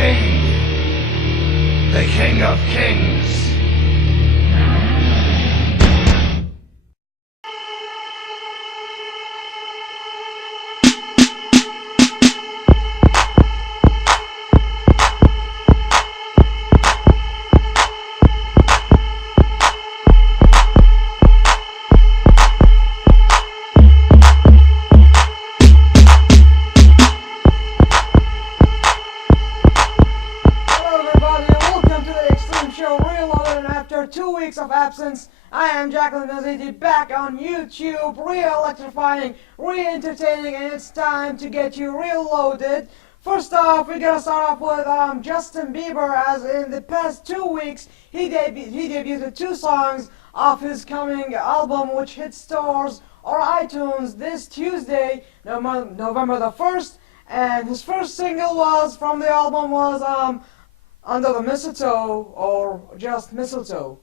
king, the king of kings. After 2 weeks of absence, I am AL-Mazeedi back on YouTube, re-electrifying, re-entertaining, and it's time to get you reloaded. First off, we're gonna start off with Justin Bieber, as in the past 2 weeks, he debuted 2 songs off his coming album, which hit stores or iTunes this Tuesday, November the 1st, and his first single was from the album was Under the Mistletoe, or just Mistletoe.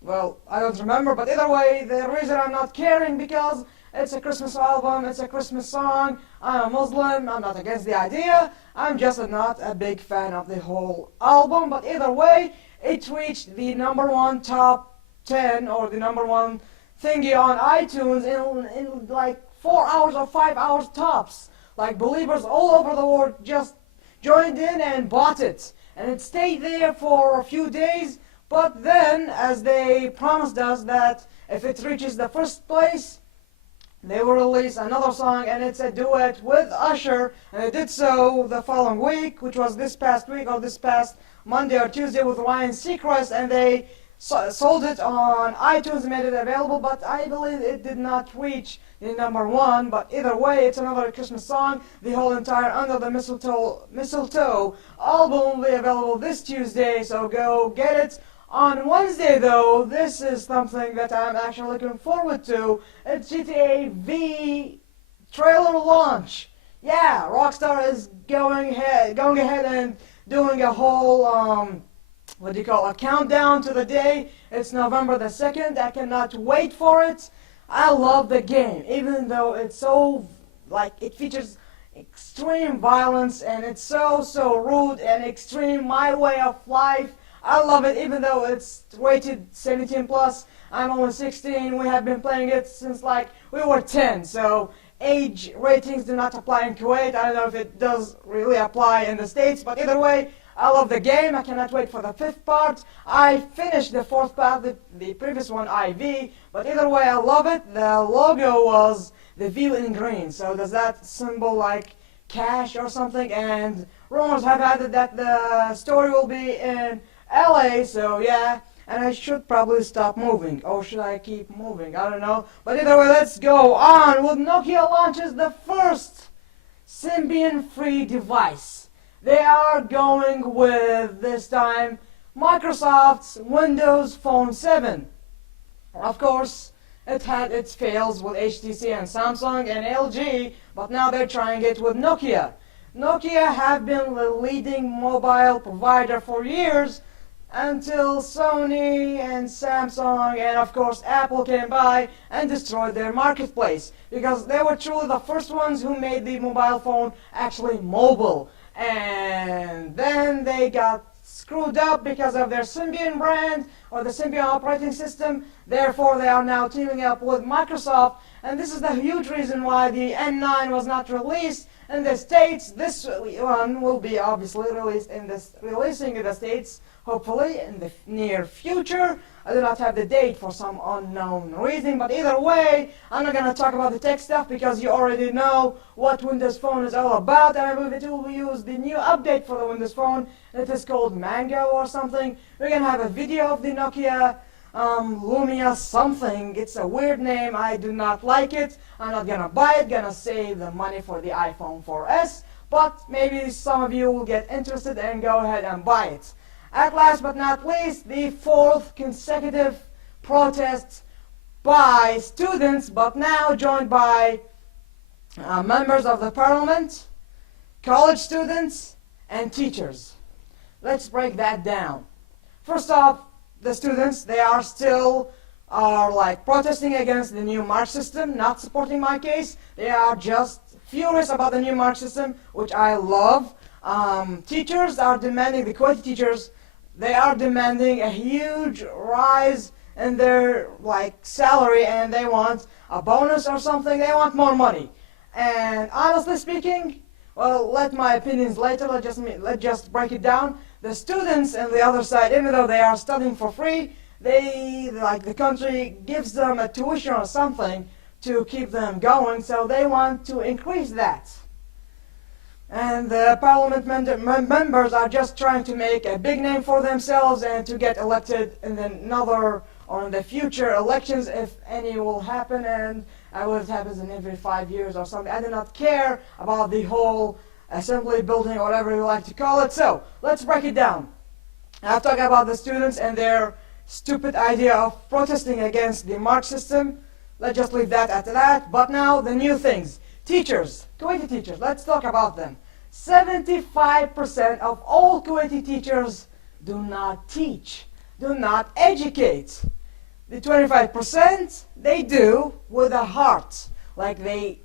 Well, I don't remember, but either way, the reason I'm not caring, because it's a Christmas album, it's a Christmas song, I'm a Muslim, I'm not against the idea, I'm just not a big fan of the whole album, but either way, it reached the #1 top 10, or the #1 thingy on iTunes in like 4 hours or 5 hours tops. Like, believers all over the world just joined in and bought it. And it stayed there for a few days, but then, as they promised us that if it reaches the first place, they will release another song, and it's a duet with Usher, and they did so the following week, which was this past week, or this past Monday or Tuesday, with Ryan Seacrest, and they sold it on iTunes and made it available, but I believe it did not reach the #1, but either way, it's another Christmas song. The whole entire Under the Mistletoe album will be available this Tuesday, so go get it. On Wednesday, though, this is something that I'm actually looking forward to. It's GTA V trailer launch. Yeah, Rockstar is going ahead and doing a whole what do you call, a countdown to the day. It's November the 2nd. I cannot wait for it. I love the game, even though it's so, like, it features extreme violence, and it's so rude and extreme, my way of life. I love it, even though it's rated 17 plus. I'm only 16. We have been playing it since like we were 10. So age ratings do not apply in Kuwait. I don't know if it does really apply in the States, but either way, I love the game. I cannot wait for the 5th part. I finished the 4th part, the previous one, IV, but either way, I love it. The logo was the view in green, so does that symbol like cash or something? And rumors have had it that the story will be in LA, so yeah, and I should probably stop moving, or should I keep moving? I don't know, but either way, let's go on with Nokia launches the first Symbian-free device. They are going with, this time, Microsoft's Windows Phone 7. Of course, it had its fails with HTC and Samsung and LG, but now they're trying it with Nokia. Nokia have been the leading mobile provider for years, until Sony and Samsung and of course Apple came by and destroyed their marketplace, because they were truly the first ones who made the mobile phone actually mobile. And then they got screwed up because of their Symbian brand, or the Symbian operating system. Therefore, they are now teaming up with Microsoft, and this is the huge reason why the N9 was not released in the States. This one will be obviously releasing in the States, hopefully in the near future. I do not have the date for some unknown reason, but either way, I'm not going to talk about the tech stuff because you already know what Windows Phone is all about, and I believe it will use the new update for the Windows Phone. It is called Mango or something. We're going to have a video of the Nokia Lumia something. It's a weird name. I do not like it. I'm not going to buy it. Going to save the money for the iPhone 4S, but maybe some of you will get interested and go ahead and buy it. At last but not least, the 4th consecutive protest by students, but now joined by members of the parliament, college students, and teachers. Let's break that down. First off, the students, they are still like protesting against the new mark system, not supporting my case. They are just furious about the new mark system, which I love. Teachers are demanding, the Kuwaiti teachers, they are demanding a huge rise in their salary, and they want a bonus or something. They want more money. And honestly speaking, well, let my opinions later. Let's just break it down. The students on the other side, even though they are studying for free, the country gives them a tuition or something to keep them going. So they want to increase that. And the parliament members are just trying to make a big name for themselves and to get elected in another or in the future elections, if any will happen. And it happens in every 5 years or something. I do not care about the whole assembly building or whatever you like to call it. So let's break it down. I've talked about the students and their stupid idea of protesting against the mark system. Let's just leave that at that. But now the new things. Teachers, Kuwaiti teachers, let's talk about them. 75% of all Kuwaiti teachers do not teach, do not educate. The 25%, they do with a heart. They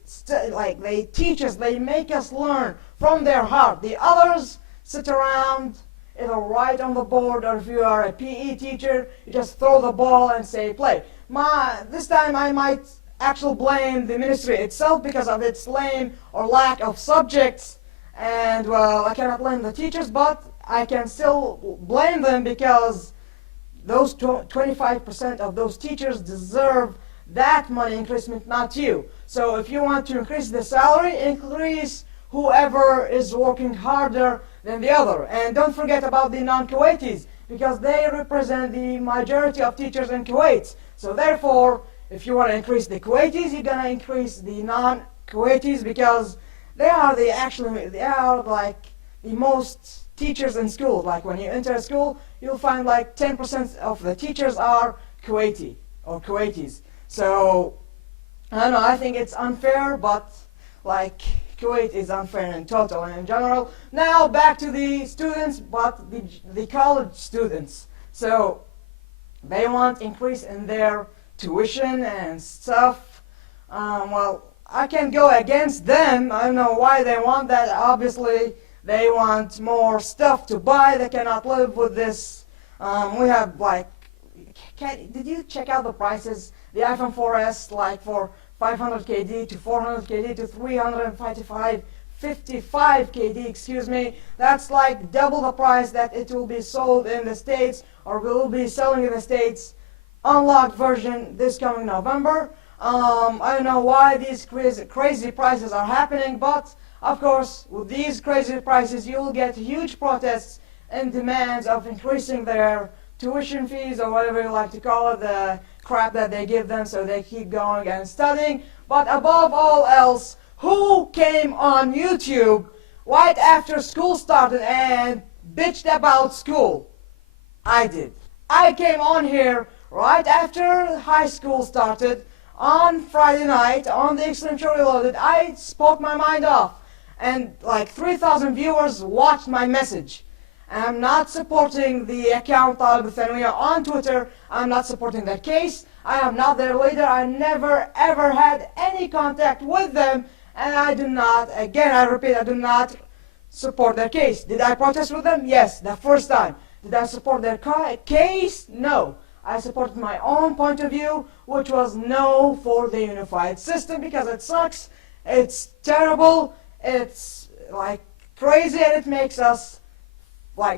teach us, they make us learn from their heart. The others sit around, either write on the board, or if you are a PE teacher, you just throw the ball and say play. This time I might actually blame the ministry itself because of its lame or lack of subjects. And well, I cannot blame the teachers, but I can still blame them because those 25% of those teachers deserve that money increasement, not you. So if you want to increase the salary, increase whoever is working harder than the other. And don't forget about the non-Kuwaitis, because they represent the majority of teachers in Kuwait. So therefore, if you want to increase the Kuwaitis, you're going to increase the non-Kuwaitis, because they are the most teachers in school. Like when you enter a school, you'll find 10% of the teachers are Kuwaiti or Kuwaitis. So I don't know, I think it's unfair, but Kuwait is unfair in total and in general. Now back to the students, but the college students. So they want increase in their tuition and stuff. Well, I can go against them. I don't know why they want that. Obviously, they want more stuff to buy. They cannot live with this. We have did you check out the prices? The iPhone 4S, for 500 KD to 400 KD to 55 KD, excuse me. That's double the price that it will be sold in the States, or will be selling in the States, unlocked version this coming November. I don't know why these crazy prices are happening, but of course, with these crazy prices, you will get huge protests and demands of increasing their tuition fees, or whatever you like to call it, the crap that they give them so they keep going and studying. But above all else, who came on YouTube right after school started and bitched about school? I did. I came on here right after high school started on Friday night on the Extreme Show Reloaded. I spoke my mind off, and 3,000 viewers watched my message. And I'm not supporting the account Talib Thaniya on Twitter. I'm not supporting that case. I am not their leader. I never ever had any contact with them, and I do not, again I repeat, I do not support their case. Did I protest with them? Yes, the first time. Did I support their case? No. I supported my own point of view, which was no for the unified system, because it sucks, it's terrible, it's crazy, and it makes us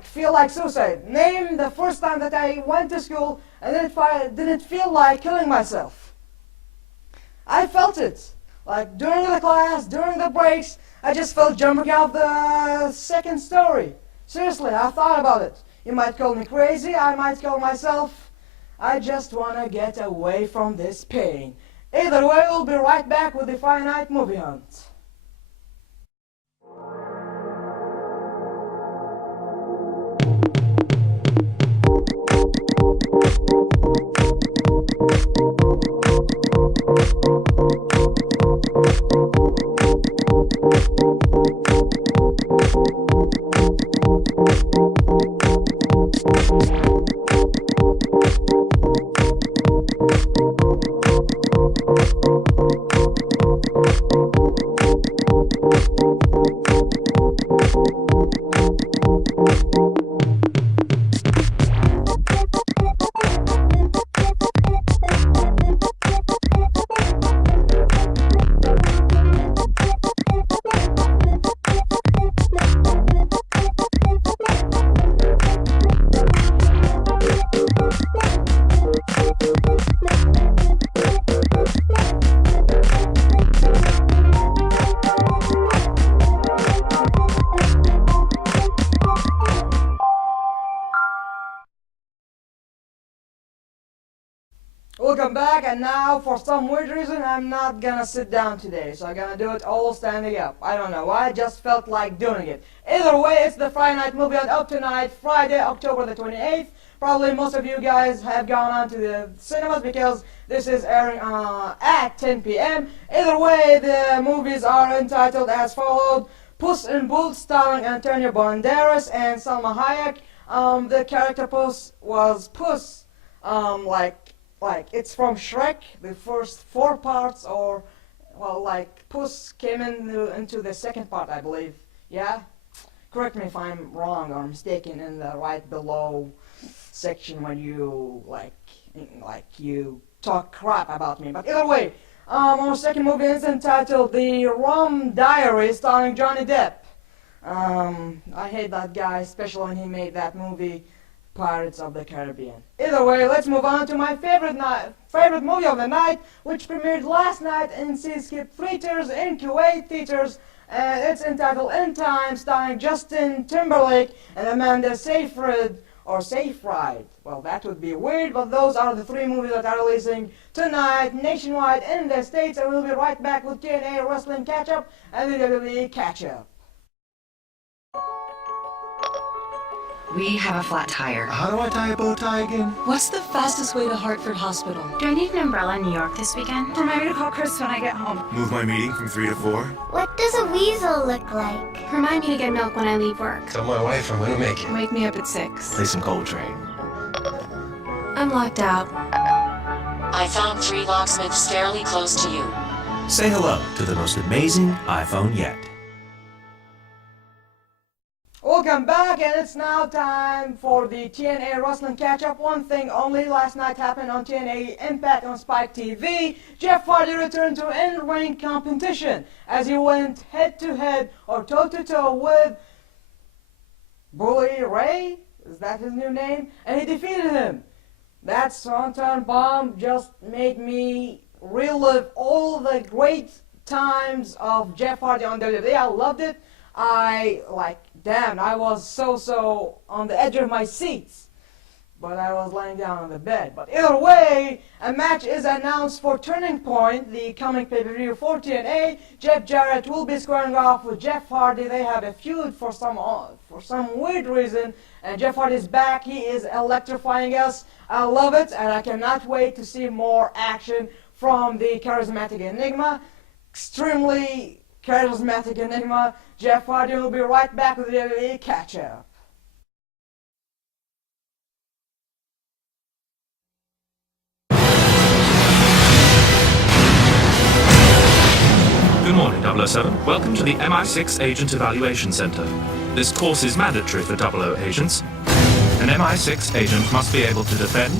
feel like suicide. Name the first time that I went to school and didn't feel like killing myself. I felt it. During the class, during the breaks, I just felt jumping out the second story. Seriously, I thought about it. You might call me crazy, I might call myself. I just want to get away from this pain. Either way, we'll be right back with the Finite Movie Hunt. Welcome back, and now for some weird reason I'm not gonna sit down today, so I'm gonna do it all standing up. I don't know why, I just felt like doing it. Either way, it's the Friday night movie on up tonight, Friday, October the 28th. Probably most of you guys have gone on to the cinemas because this is airing at 10 p.m. Either way, the movies are entitled as followed: Puss in Boots, starring Antonio Banderas and Salma Hayek. The character Puss was Puss, like it's from Shrek, the first 4 parts, or well, like Puss came into the second part, I believe. Yeah, correct me if I'm wrong or mistaken in the right below section when you like you talk crap about me. But either way, our second movie is entitled The Rum Diary, starring Johnny Depp. I hate that guy, especially when he made that movie Pirates of the Caribbean. Either way, let's move on to my favorite movie of the night, which premiered last night in Seaskip Theaters in Kuwait Theaters. It's entitled In Time, starring Justin Timberlake and Amanda Seyfried, or Seyfried. Well, that would be weird, but those are the 3 movies that are releasing tonight nationwide in the States, and we'll be right back with TNA Wrestling Catch-Up and the WWE Catch-Up. We have a flat tire. How do I tie a bow tie again? What's the fastest way to Hartford Hospital? Do I need an umbrella in New York this weekend? Remind me to call Chris when I get home. Move my meeting from 3 to 4. What does a weasel look like? Remind me to get milk when I leave work. Tell my wife I'm gonna make it. Wake me up at 6. Play some Coltrane. I'm locked out. I found 3 locksmiths fairly close to you. Say hello to the most amazing iPhone yet. Welcome back, and it's now time for the TNA Wrestling Catch-Up. One thing only, last night happened on TNA Impact on Spike TV. Jeff Hardy returned to in-ring competition as he went head-to-head or toe-to-toe with Bully Ray, is that his new name? And he defeated him. That Swanton Bomb just made me relive all the great times of Jeff Hardy on WWE. I loved it. Damn, I was so on the edge of my seats, but I was laying down on the bed. But either way, a match is announced for Turning Point, the coming pay-per-view for TNA. Jeff Jarrett will be squaring off with Jeff Hardy. They have a feud for some weird reason, and Jeff Hardy is back. He is electrifying us. I love it, and I cannot wait to see more action from the charismatic Enigma. Extremely charismatic Enigma. Jeff Hardy will be right back with the WWE Catch-Up. Good morning, 007. Welcome to the MI6 Agent Evaluation Center. This course is mandatory for 00 agents. An MI6 agent must be able to defend,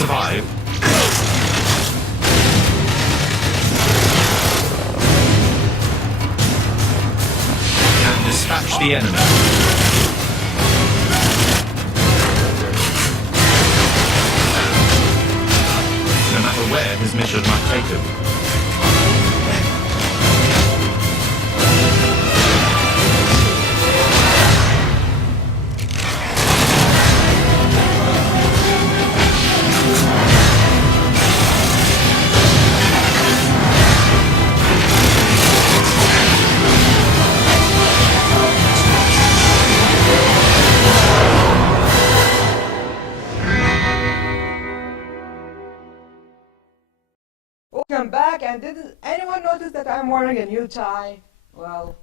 survive, and dispatch the enemy. No matter where his mission might take him. Welcome back, and did anyone notice that I'm wearing a new tie? Well,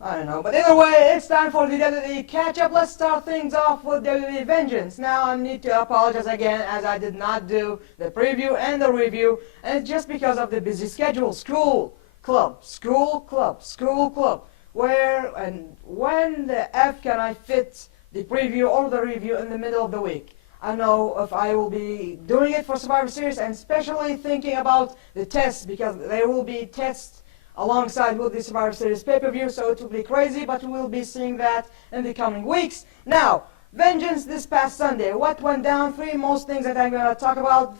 I don't know, but either way, it's time for the WWE Catch-Up. Let's start things off with WWE Vengeance. Now, I need to apologize again, as I did not do the preview and the review, and it's just because of the busy schedule. School, club, where and when the F can I fit the preview or the review in the middle of the week? I know if I will be doing it for Survivor Series, and especially thinking about the tests, because there will be tests alongside with the Survivor Series pay-per-view, so it will be crazy, but we will be seeing that in the coming weeks. Now, Vengeance this past Sunday, what went down? 3 most things that I'm going to talk about,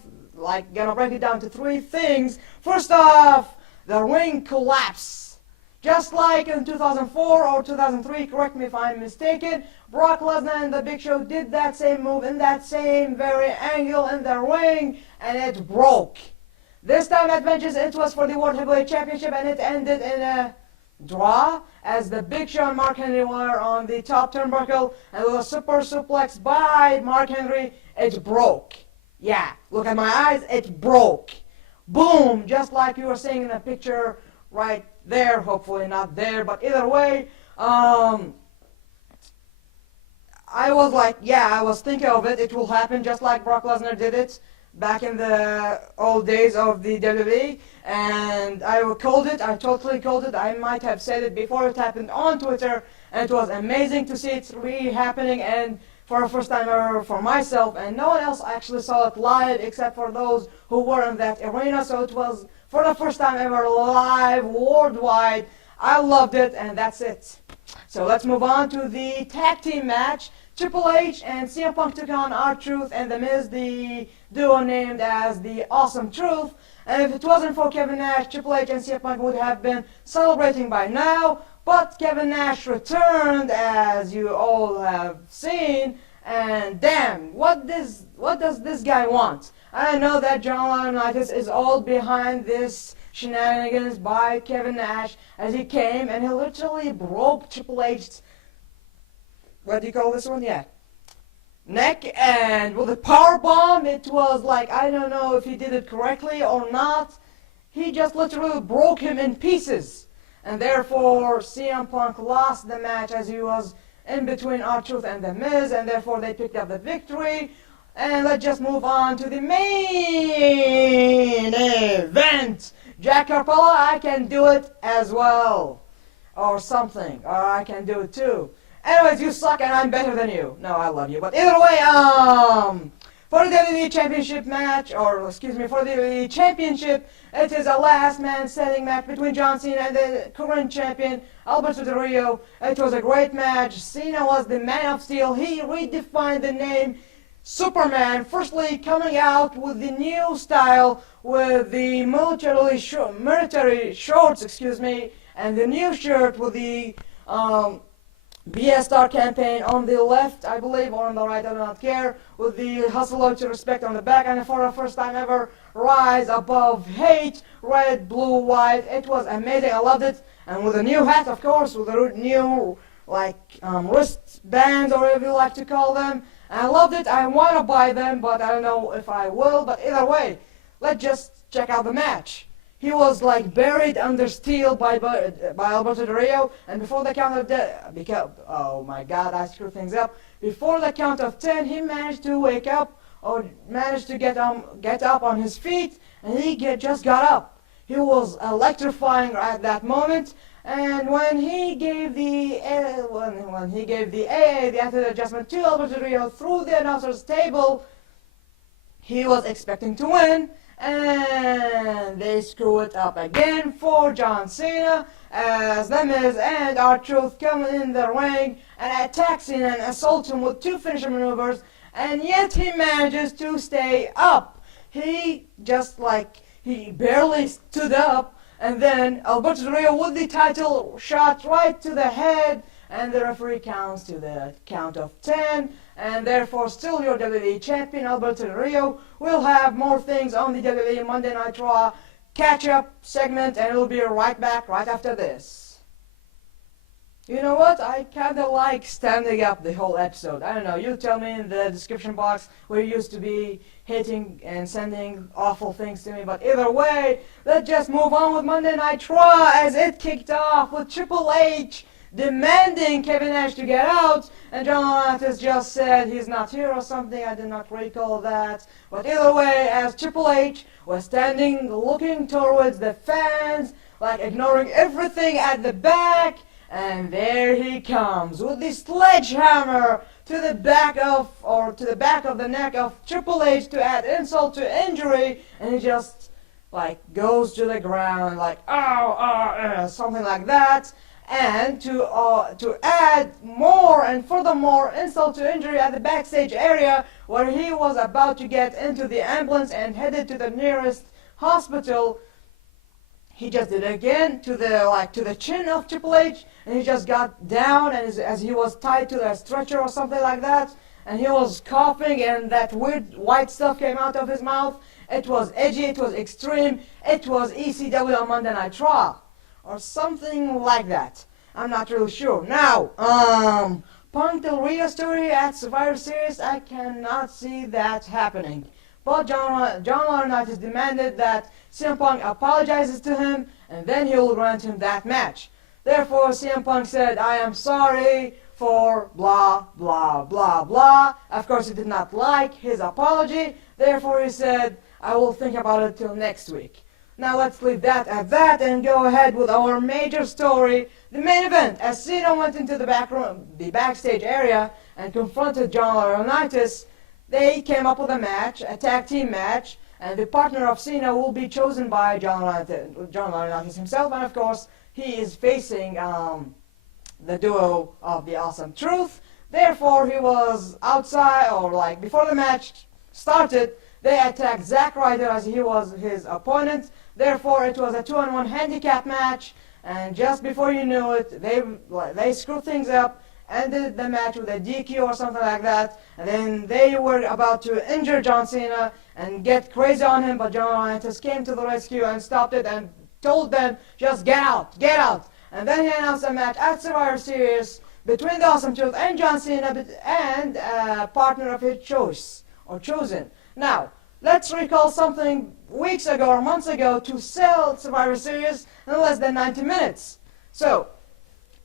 gonna break it down to 3 things. First off, the ring collapse. Just like in 2004 or 2003, correct me if I'm mistaken, Brock Lesnar and The Big Show did that same move in that same very angle in the ring, and it broke. This time at Vengeance, it was for the World Heavyweight Championship, and it ended in a draw as The Big Show and Mark Henry were on the top turnbuckle, and with a super suplex by Mark Henry, it broke. Yeah, look at my eyes, it broke. Boom, just like you were seeing in the picture right there, hopefully not there, but either way, I was like, yeah, I was thinking of it, it will happen just like Brock Lesnar did it back in the old days of the WWE, and I called it, I totally called it. I might have said it before it happened on Twitter, and it was amazing to see it really happening, and for the first time ever for myself, and no one else actually saw it live except for those who were in that arena, so it was for the first time ever live, worldwide. I loved it, and that's it. So let's move on to the tag team match. Triple H and CM Punk took on R-Truth and The Miz, the duo named as the Awesome Truth. And if it wasn't for Kevin Nash, Triple H and CM Punk would have been celebrating by now. But Kevin Nash returned, as you all have seen. And damn, what does this guy want? I know that John Laurinaitis is all behind this shenanigans by Kevin Nash, as he came and he literally broke Triple H's, what do you call this one? Yeah, neck, and with a power bomb, it was like, I don't know if he did it correctly or not. He just literally broke him in pieces, and therefore CM Punk lost the match as he was in between R-Truth and The Miz, and therefore they picked up the victory. And let's just move on to the main event. Jack Carpella, I can do it as well, or something, or I can do it too. Anyways, you suck and I'm better than you. No, I love you, but either way, for the WWE Championship match, or excuse me, for the WWE Championship, it is a last man standing match between John Cena and the current champion, Alberto Del Rio. It was a great match. Cena was the Man of Steel. He redefined the name Superman, firstly coming out with the new style with the military shorts, and the new shirt with the BS Star campaign on the left, I believe, or on the right, I do not care, with the hustle to respect on the back, and for the first time ever, rise above hate, red, blue, white. It was amazing, I loved it, and with a new hat, of course, with a new, like, wristbands, or whatever you like to call them. I loved it. I want to buy them, but I don't know if I will. But either way, let's just check out the match. He was like buried under steel by Alberto Del Rio, and before the count of oh my God, I screwed things up. Before the count of 10, he managed to wake up, or managed to get up on his feet, and he just got up. He was electrifying at that moment. And when he gave the AA, the attitude adjustment, to Alberto Del Rio through the announcer's table, he was expecting to win, and they screw it up again for John Cena, as The Miz and R-Truth come in the ring and attack Cena and assault him with two finisher maneuvers, and yet he manages to stay up. He barely stood up. And then Alberto Del Rio with the title shot right to the head, and the referee counts to the count of 10, and therefore still your WWE champion, Alberto Del Rio, will have more things on the WWE Monday Night Raw catch-up segment, and we'll be right back right after this. You know what? I kinda like standing up the whole episode. I don't know, you tell me in the description box where you used to be hating and sending awful things to me, but either way, let's just move on with Monday Night Raw as it kicked off with Triple H demanding Kevin Nash to get out, and John Laurinaitis just said he's not here or something. I did not recall that, but either way, as Triple H was standing looking towards the fans, like ignoring everything at the back, and there he comes with the sledgehammer to the back of the neck of Triple H to add insult to injury, and he just like goes to the ground like something like that, and to add more and furthermore insult to injury at the backstage area where he was about to get into the ambulance and headed to the nearest hospital. he just did it again to the chin of Triple H, and he just got down, and as he was tied to the stretcher or something like that, and he was coughing, and that weird white stuff came out of his mouth. It was edgy, it was extreme, it was ECW on Monday Night Raw, or something like that. I'm not really sure. Now, Punk Del Rio story at Survivor Series, I cannot see that happening. But John Laurinaitis demanded that CM Punk apologizes to him, and then he will grant him that match. Therefore, CM Punk said, I am sorry for blah, blah, blah, blah. Of course, he did not like his apology. Therefore, he said, I will think about it till next week. Now, let's leave that at that and go ahead with our major story, the main event. As Cena went into the backstage area and confronted John Laurinaitis, they came up with a match, a tag team match, and the partner of Cena will be chosen by John Laurinaitis himself, and of course, he is facing the duo of the Awesome Truth. Therefore, he was outside, or like before the match started, they attacked Zack Ryder as he was his opponent. Therefore, it was a 2-on-1 handicap match, and just before you knew it, they screwed things up, ended the match with a DQ or something like that, and then they were about to injure John Cena and get crazy on him, but John Laurinaitis came to the rescue and stopped it and told them, just get out, get out. And then he announced a match at Survivor Series between the Awesome Truth and John Cena and a partner of his choice, or chosen. Now, let's recall something weeks ago or months ago to sell Survivor Series in less than 90 minutes. So,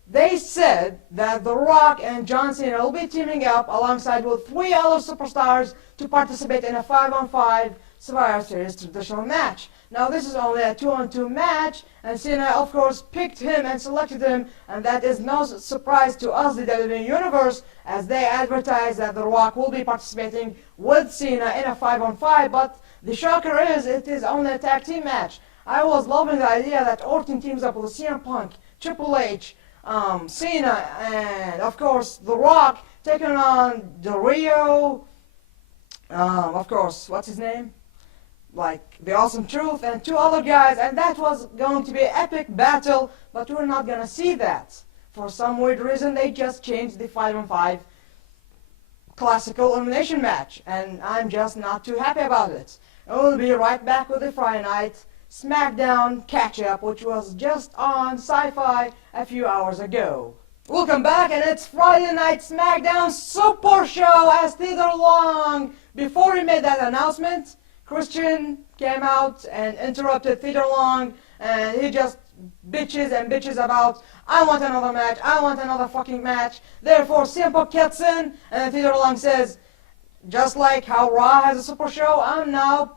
they said that The Rock and John Cena will be teaming up alongside with 3 other superstars to participate in a 5-on-5 Survivor Series traditional match. Now, this is only a 2-on-2 match, and Cena, of course, picked him and selected him, and that is no surprise to us, the WWE Universe, as they advertise that The Rock will be participating with Cena in a 5-on-5, but the shocker is, it is only a tag team match. I was loving the idea that Orton teams up with CM Punk, Triple H, Cena, and, of course, The Rock, taking on Del Rio, of course, what's his name? Like the Awesome Truth and 2 other guys, and that was going to be an epic battle, but we're not gonna see that. For some weird reason, they just changed the 5-on-5 classical elimination match, and I'm just not too happy about it. And we'll be right back with the Friday Night SmackDown catch-up, which was just on Sci-Fi a few hours ago. Welcome back, and it's Friday Night SmackDown Super Show as Theodore Long. Before he made that announcement, Christian came out and interrupted Theodore Long, and he just bitches and bitches about, I want another match, I want another fucking match. Therefore, CM Punk gets in, and Theodore Long says, just like how Raw has a Super Show, I'm now,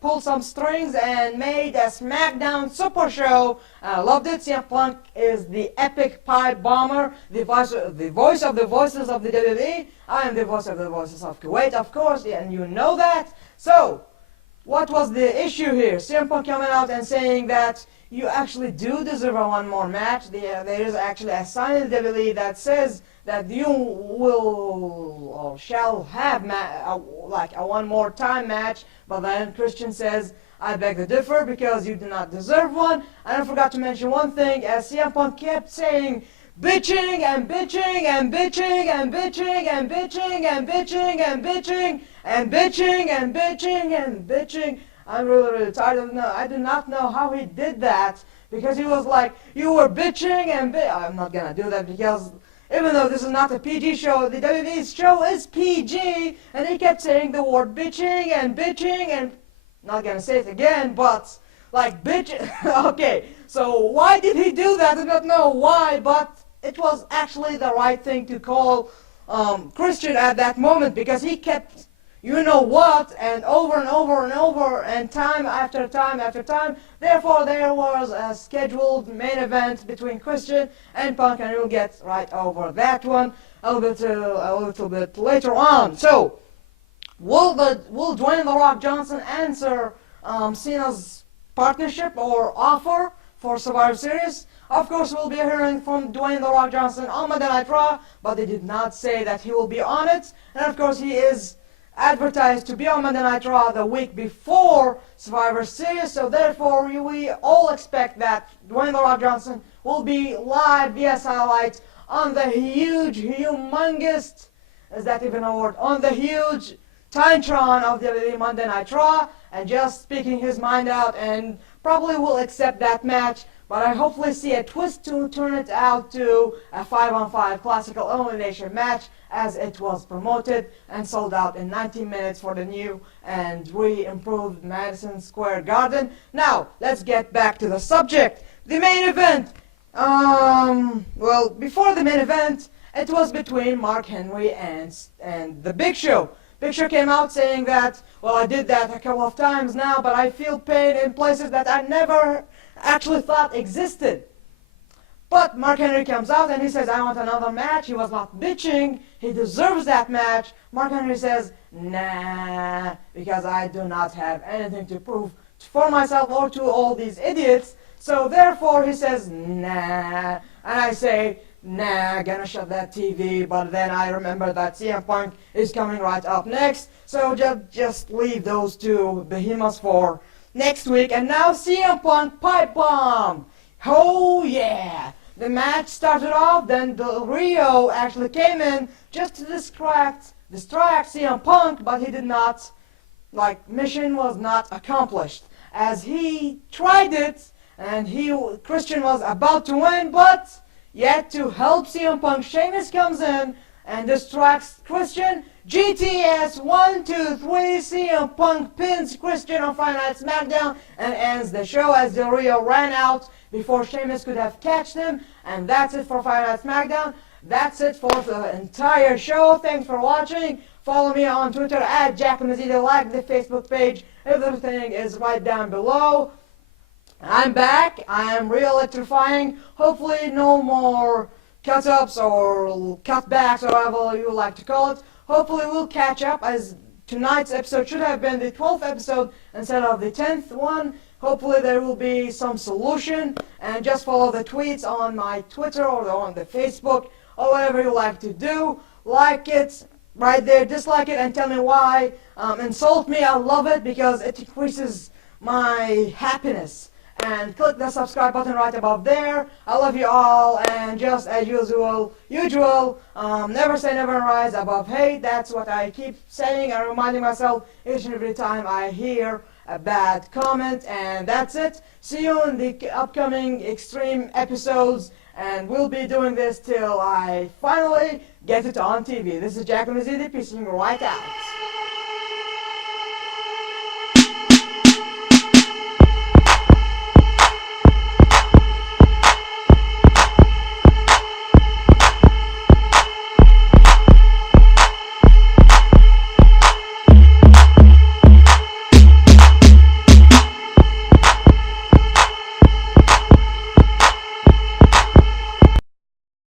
pulled some strings and made a SmackDown Super Show. I loved it. CM Punk is the epic pipe bomber, the voice of the voices of the WWE. I am the voice of the voices of Kuwait, of course, and you know that. So, what was the issue here? CM Punk coming out and saying that you actually do deserve a 1 more match. There is actually a sign in the WWE that says that you will or shall have a 1 more time match, but then Christian says, I beg to differ because you do not deserve one. And I forgot to mention one thing, as CM Punk kept saying, bitching and bitching and bitching and bitching and bitching and bitching and bitching and bitching and bitching and bitching. I'm really tired of it. I do not know how he did that, because he was like, you were bitching and I'm not gonna do that, because even though this is not a PG show, the WWE's show is PG, and he kept saying the word bitching and bitching and, not gonna say it again, but like bitch. Okay, so why did he do that? I don't know why, but it was actually the right thing to call Christian at that moment, because he kept, you know what, and over and over and over, and time after time after time. Therefore, there was a scheduled main event between Christian and Punk, and we'll get right over that one a little bit later on. So, will Dwayne "The Rock" Johnson answer Cena's partnership or offer for Survivor Series? Of course, we'll be hearing from Dwayne "The Rock" Johnson on Monday Night Raw, but they did not say that he will be on it. And of course, he is advertised to be on Monday Night Raw the week before Survivor Series, so therefore we all expect that Dwayne "The Rock" Johnson will be live via satellite on the huge, humongous, is that even a word, on the huge Tintron of the Monday Night Raw, and just speaking his mind out, and probably will accept that match, but I hopefully see a twist to turn it out to a 5-on-5 classical elimination match, as it was promoted and sold out in 19 minutes for the new and re-improved Madison Square Garden. Now, let's get back to the subject. The main event. Well, before the main event, it was between Mark Henry and the Big Show. Big Show came out saying that, well, I did that a couple of times now, but I feel pain in places that I never actually thought existed. But Mark Henry comes out and he says, I want another match. He was not bitching. He deserves that match. Mark Henry says, nah, because I do not have anything to prove for myself or to all these idiots. So therefore he says, nah. And I say, nah, gonna shut that TV. But then I remember that CM Punk is coming right up next. So just leave those two behemoths for next week. And now CM Punk pipe bomb. Oh yeah. The match started off, then Del Rio actually came in just to distract CM Punk, but he did not, mission was not accomplished. As he tried it, and Christian was about to win, but yet to help CM Punk, Sheamus comes in and distracts Christian. GTS 1, 2, 3, CM Punk pins Christian on Friday Night SmackDown and ends the show as Del Rio ran out before Sheamus could have catched him. And that's it for Friday Night SmackDown. That's it for the entire show. Thanks for watching. Follow me on Twitter at AL-Mazeedi. Like the Facebook page. Everything is right down below. I'm back. I am re-electrifying. Hopefully no more cut-ups or cutbacks or whatever you like to call it. Hopefully we'll catch up, as tonight's episode should have been the 12th episode instead of the 10th one. Hopefully there will be some solution, and just follow the tweets on my Twitter or on the Facebook or whatever you like to do. Like it right there, dislike it, and tell me why. Insult me, I love it because it increases my happiness. And click the subscribe button right above there. I love you all, and just as usual, never say never and rise above hate. That's what I keep saying and reminding myself each and every time I hear a bad comment. And that's it. See you in the upcoming Extreme episodes, and we'll be doing this till I finally get it on TV. This is AL-Mazeedi, peacing right out.